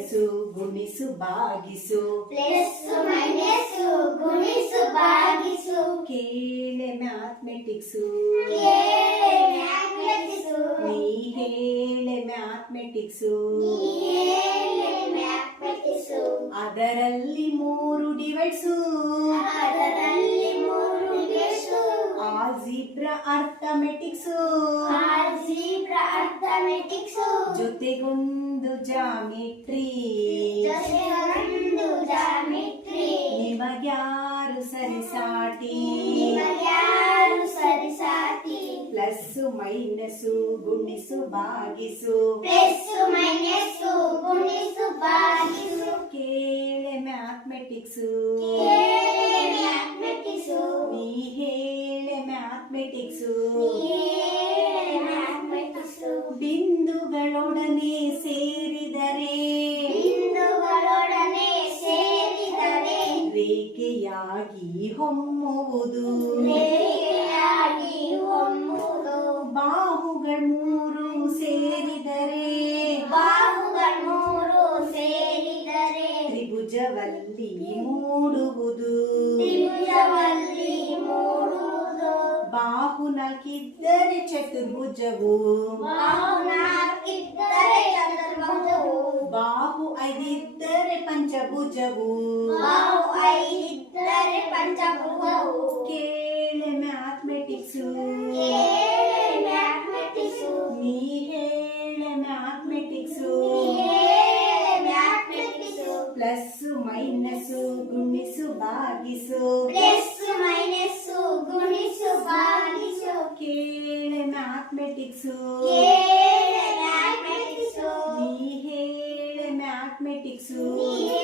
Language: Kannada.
ಮೈನಸು ಗುಣಿಸು ಭಾಗಿಸು ಪ್ಲಸ್ ಮೈನಸ್ ಗುಣಿಸು ಭಾಗಿಸು ಕೇಳೆ ಮ್ಯಾಥಮೆಟಿಕ್ಸು ಕೇಳೆ ಮ್ಯಾಥಮೆಟಿಕ್ಸ್ ನೀ ಹೇಳೆ ಮ್ಯಾಥಮೆಟಿಕ್ಸು ಹೇಳೆ ಮ್ಯಾಥಮೆಟಿಕ್ಸ್ ಅದರಲ್ಲಿ 3 ಡಿವೈಡ್ಸು ಅದರಲ್ಲಿ 3 divides algebra arithmetics algebra arithmetics ಜೊತೆಗೊಂದು ಜಾಮಿಟ್ರಿ ಜೊತೆಗೊಂದು ಜಾಮಿಟ್ರಿ ನಿಮಗ್ಯಾರು ಸರಿಸಾಟಿ ನಿಮಗ್ಯಾರು ಸರಿಸಾಟಿ ಪ್ಲಸ್ ಮೈನಸು ಗುಣಿಸು ಭಾಗಿಸು ಪ್ಲಸ್ ಮೈನಸ್ ಗುಣಿಸು ಭಾಗಿಸು ಕೇಳೆ ಮ್ಯಾಥಮೆಟಿಕ್ಸು ಕೇಳೆ ಮ್ಯಾಥಮೆಟಿಕ್ಸ್ ನೀ ಹೇಳೆ ಮ್ಯಾಥಮೆಟಿಕ್ಸು ಹೇಳೆ ಮ್ಯಾಥಮೆಟಿಕ್ಸ್ ಬಿಂದುಗಳೊಡನೆ ಸೇರಿದರೆ ಬಿಂದುಗಳೊಡನೆ ಸೇರಿದರೆ ರೇಖೆಯಾಗಿ ಹೊಮ್ಮುವುದು ರೇಖೆಯಾಗಿ ಹೊಮ್ಮುವುದು ಬಾಹುಗಳು 3 ಸೇರಿದರೆ ಬಾಹುಗಳು 3 ಸೇರಿದರೆ ತ್ರಿಭುಜವಲ್ಲಿ ಮೂಡುವುದು ತ್ರಿಭುಜವಲ್ಲಿ ಮೂಡುವುದು ಬಾಹು 4 ಇದ್ದರೆ ಚತುರ್ಭುಜವು ಬಾಹು 4 ಇದ್ದರೆ ಚತುರ್ಭುಜವು ಬಾಹು 5 ಇದ್ದರೆ ಪಂಚಭುಜವು ಬಾಹು 5 ಇದ್ದರೆ ಪಂಚಭುಜವು ಕೇಳೆ ಮ್ಯಾಥಮೆಟಿಕ್ಸು ಕೇಳೆ ಮ್ಯಾಥಮೆಟಿಕ್ಸ್ ನೀ ಹೇಳೆ ಮ್ಯಾಥಮೆಟಿಕ್ಸು ಹೇಳೆ ಮ್ಯಾಥಮೆಟಿಕ್ಸ್ ಪ್ಲಸ್ ಮೈನಸು ಗುಣಿಸು ಭಾಗಿಸು ಪ್ಲಸ್ ಮೈನಸ್ ಗುಣಿಸು ಭಾಗಿಸು ಕೇಳೆ ಮ್ಯಾಥಮೆಟಿಕ್ಸು ಕೇಳೆ ಮ್ಯಾಥಮೆಟಿಕ್ಸ್ ನೀ ಹೇಳೆ ಮ್ಯಾಥಮೆಟಿಕ್ಸು ಹೇಳೆ